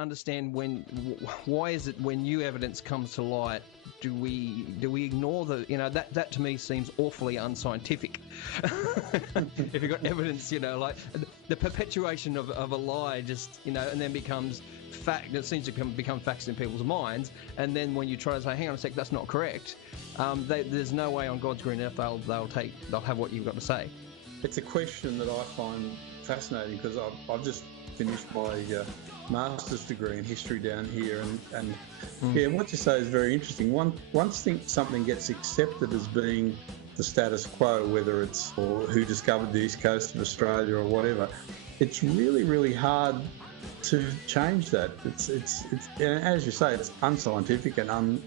understand why is it when new evidence comes to light, do we ignore that to me seems awfully unscientific. If you've got evidence, like the perpetuation of a lie, just and then becomes fact. It seems to become facts in people's minds, and then when you try to say, hang on a sec, that's not correct, there's no way on God's green earth they'll have what you've got to say. It's a question that I find fascinating because I've just finished my master's degree in history down here, and what you say is very interesting. Once something gets accepted as being the status quo, whether it's or who discovered the east coast of Australia or whatever, it's really, really hard to change that. It's as you say, it's unscientific and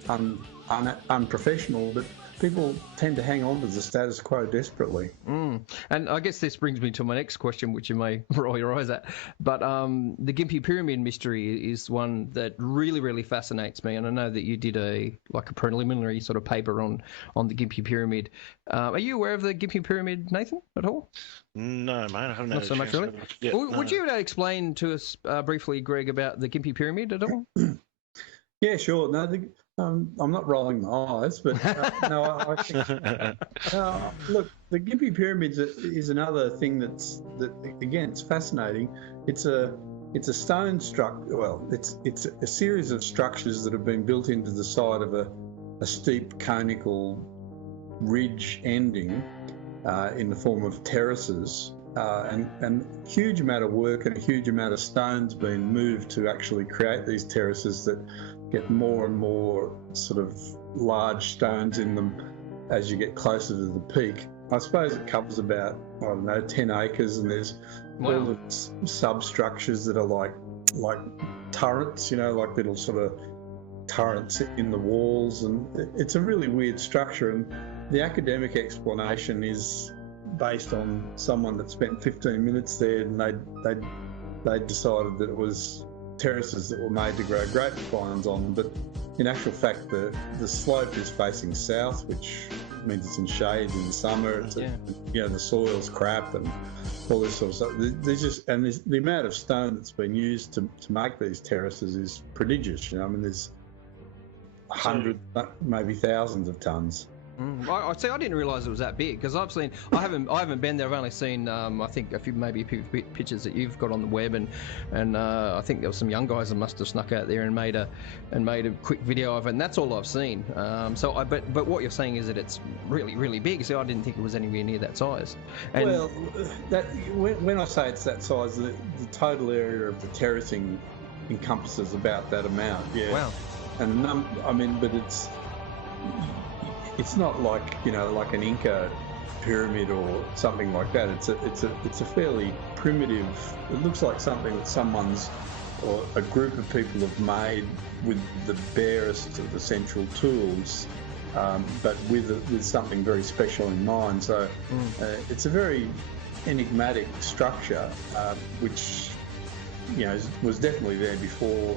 unprofessional, but people tend to hang on to the status quo desperately. And I guess this brings me to my next question, which you may roll your eyes at. But the Gympie Pyramid mystery is one that really, really fascinates me. And I know that you did a preliminary sort of paper on the Gympie Pyramid. Are you aware of the Gympie Pyramid, Nathan, at all? No, mate, I haven't. Not so much, really. Would you explain to us briefly, Greg, about the Gympie Pyramid at all? Yeah, sure. No, I'm not rolling my eyes, but no, I think. Look, the Gympie Pyramids is another thing that again, it's fascinating. It's a stone structure. Well, it's a series of structures that have been built into the side of a steep conical ridge ending in the form of terraces. And huge amount of work and a huge amount of stones being moved to actually create these terraces that get more and more sort of large stones in them as you get closer to the peak. I suppose it covers about, 10 acres, and there's all the substructures that are like turrets, like little sort of turrets in the walls, and it's a really weird structure. And the academic explanation is based on someone that spent 15 minutes there, and they decided that it was terraces that were made to grow grapevines on, but in actual fact the slope is facing south, which means it's in shade in the summer. It's the soil's crap and all this sort of stuff. The amount of stone that's been used to make these terraces is prodigious. There's hundreds, maybe thousands of tons. I didn't realise it was that big, because I haven't been there. I've only seen I think a few pictures that you've got on the web, and I think there were some young guys that must have snuck out there and made a quick video of it, and that's all I've seen. But what you're saying is that it's really, really big. So I didn't think it was anywhere near that size. And when I say it's that size, the total area of the terracing encompasses about that amount. Yeah. Wow. And but it's not like like an Inca pyramid or something like that. It's a fairly primitive. It looks like something that someone's or a group of people have made with the barest of essential tools, but with something very special in mind. So it's a very enigmatic structure, which was definitely there before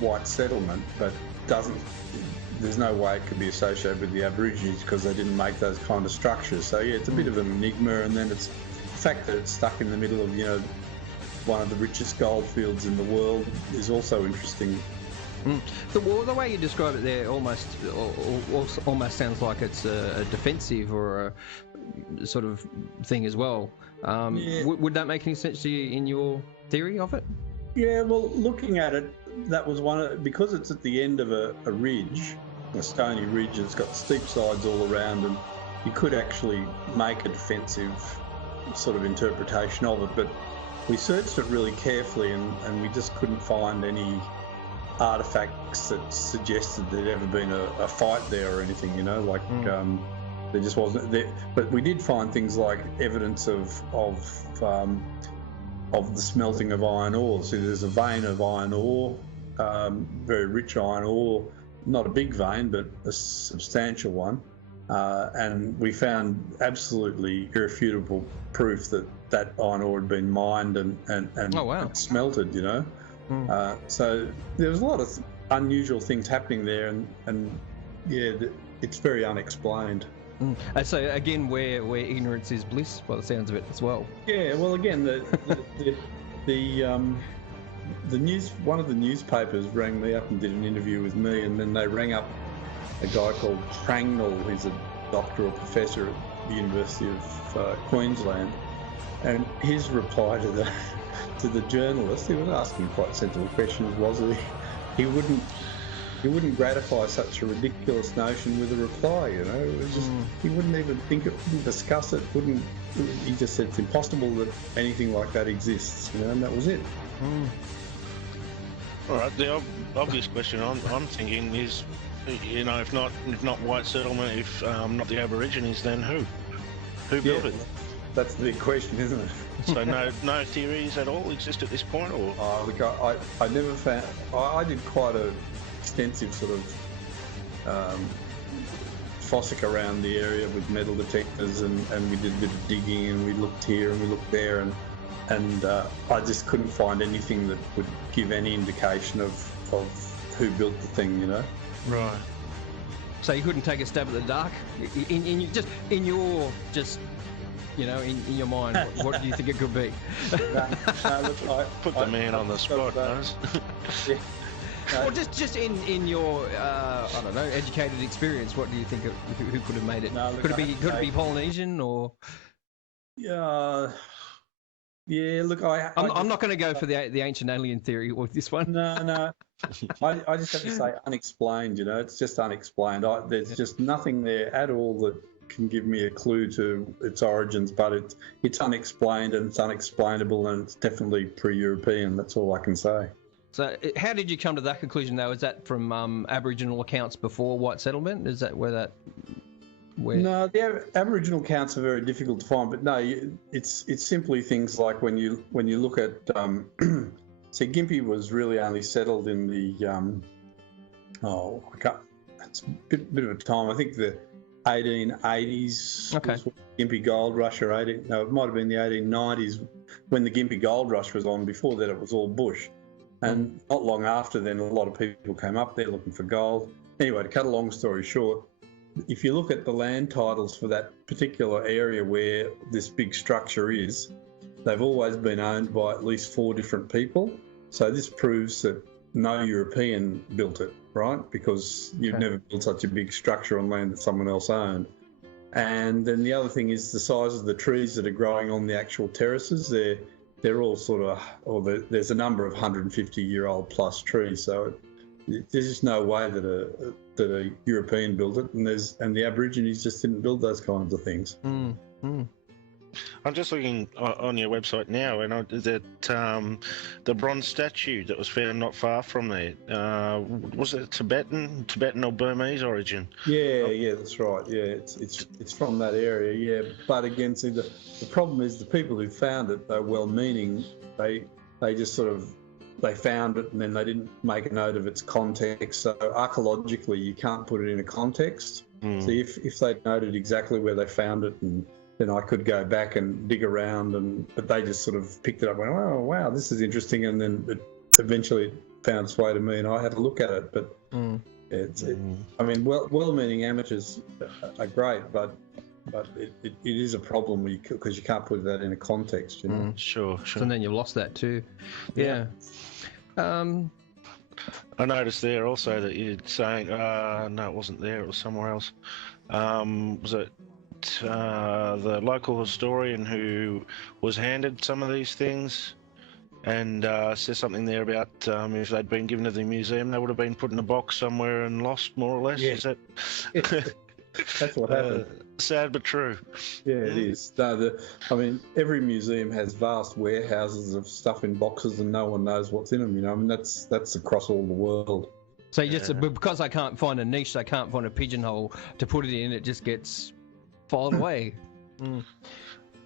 white settlement, but there's no way it could be associated with the Aborigines because they didn't make those kind of structures. So yeah, it's a bit of an enigma, and then it's the fact that it's stuck in the middle of one of the richest gold fields in the world is also interesting. The way you describe it there almost sounds like it's a defensive or a sort of thing as well. Would that make any sense to you in your theory of it? Yeah, well, looking at it, that was because it's at the end of a ridge, a stony ridge, and it's got steep sides all around, and you could actually make a defensive sort of interpretation of it. But we searched it really carefully, and we just couldn't find any artifacts that suggested there'd ever been a fight there or anything, there just wasn't there. But we did find things like evidence of the smelting of iron ore. So there's a vein of iron ore, very rich iron ore, not a big vein, but a substantial one. And we found absolutely irrefutable proof that iron ore had been mined and smelted, So there was a lot of unusual things happening there, and it's very unexplained. So again, where ignorance is bliss, by the sounds of it as well. Yeah, well, again, one of the newspapers rang me up and did an interview with me, and then they rang up a guy called Trangnall, who's a doctor or professor at the University of Queensland, and his reply to the journalist, he was asking quite sensible questions, was he wouldn't gratify such a ridiculous notion with a reply, you know. It was just, he wouldn't even think it, wouldn't discuss it, he just said it's impossible that anything like that exists, you know, and that was it. All right, the obvious question I'm thinking is, you know, if not white settlement, if not the Aborigines, then who built it? That's the big question, isn't it? So no theories at all exist at this point, or? Look, I never found. I did quite a extensive sort of fossick around the area with metal detectors, and we did a bit of digging, and we looked here and we looked there, and I just couldn't find anything that would give any indication of who built the thing, you know. Right. So you couldn't take a stab at the dark in your in your mind. What do you think it could be? No, look, Put the man on the spot, guys. Yeah. Well, just in your I don't know, educated experience, what do you think? Who could have made it? No, look, could it be Polynesian or? Yeah. Yeah. Look, I'm not going to go for the ancient alien theory with this one. No. I just have to say unexplained. You know, it's just unexplained. There's just nothing there at all that can give me a clue to its origins, but it's unexplained and it's unexplainable, and it's definitely pre-European. That's all I can say. So how did you come to that conclusion, though? Is that from Aboriginal accounts before white settlement? Is that where? No, the Aboriginal accounts are very difficult to find, but no, it's simply things like when you look at so Gympie was really only settled in the it's a bit of a time. I think the 1880s. Okay. Was the Gympie Gold Rush, or it might have been the 1890s when the Gympie Gold Rush was on. Before that, it was all bush. And not long after then, a lot of people came up there looking for gold. Anyway, to cut a long story short, if you look at the land titles for that particular area where this big structure is, they've always been owned by at least 4 different people. So this proves that no European built it, right? Because you've never built such a big structure on land that someone else owned. And then the other thing is the size of the trees that are growing on the actual terraces. They're all sort of, there's a number of 150-year-old plus trees. So there's just no way that a European built it, and the Aborigines just didn't build those kinds of things. I'm just looking on your website now, and the bronze statue that was found not far from there, was it Tibetan or Burmese origin? Yeah, that's right. Yeah, it's from that area. Yeah, but again, see, the problem is the people who found it, they're well-meaning. They just sort of found it and then they didn't make a note of its context. So archaeologically, you can't put it in a context. So if they'd noted exactly where they found it, and then I could go back and dig around, but they just sort of picked it up and went, oh, wow, this is interesting, and then it eventually found its way to me, and I had to look at it. But I mean, well-meaning amateurs are great, but it is a problem because you can't put that in a context, you know. Sure. And then you've lost that too. Yeah. I noticed there also that you're saying, no, it wasn't there, it was somewhere else. Was it the local historian who was handed some of these things, and says something there about if they'd been given to the museum, they would have been put in a box somewhere and lost, more or less? Yeah. Is that... That's what happened. Sad but true. Yeah, it is. No, I mean, every museum has vast warehouses of stuff in boxes, and no one knows what's in them. You know, I mean, that's across all the world. So you just because I can't find a niche, I can't find a pigeonhole to put it in. It just gets filed away.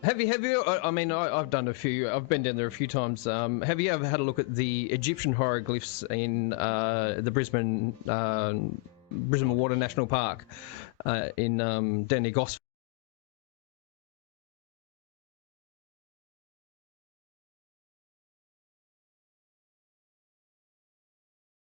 Have you? I mean, I've done a few. I've been down there a few times. Have you ever had a look at the Egyptian hieroglyphs in the Brisbane Water National Park in down near Gosford?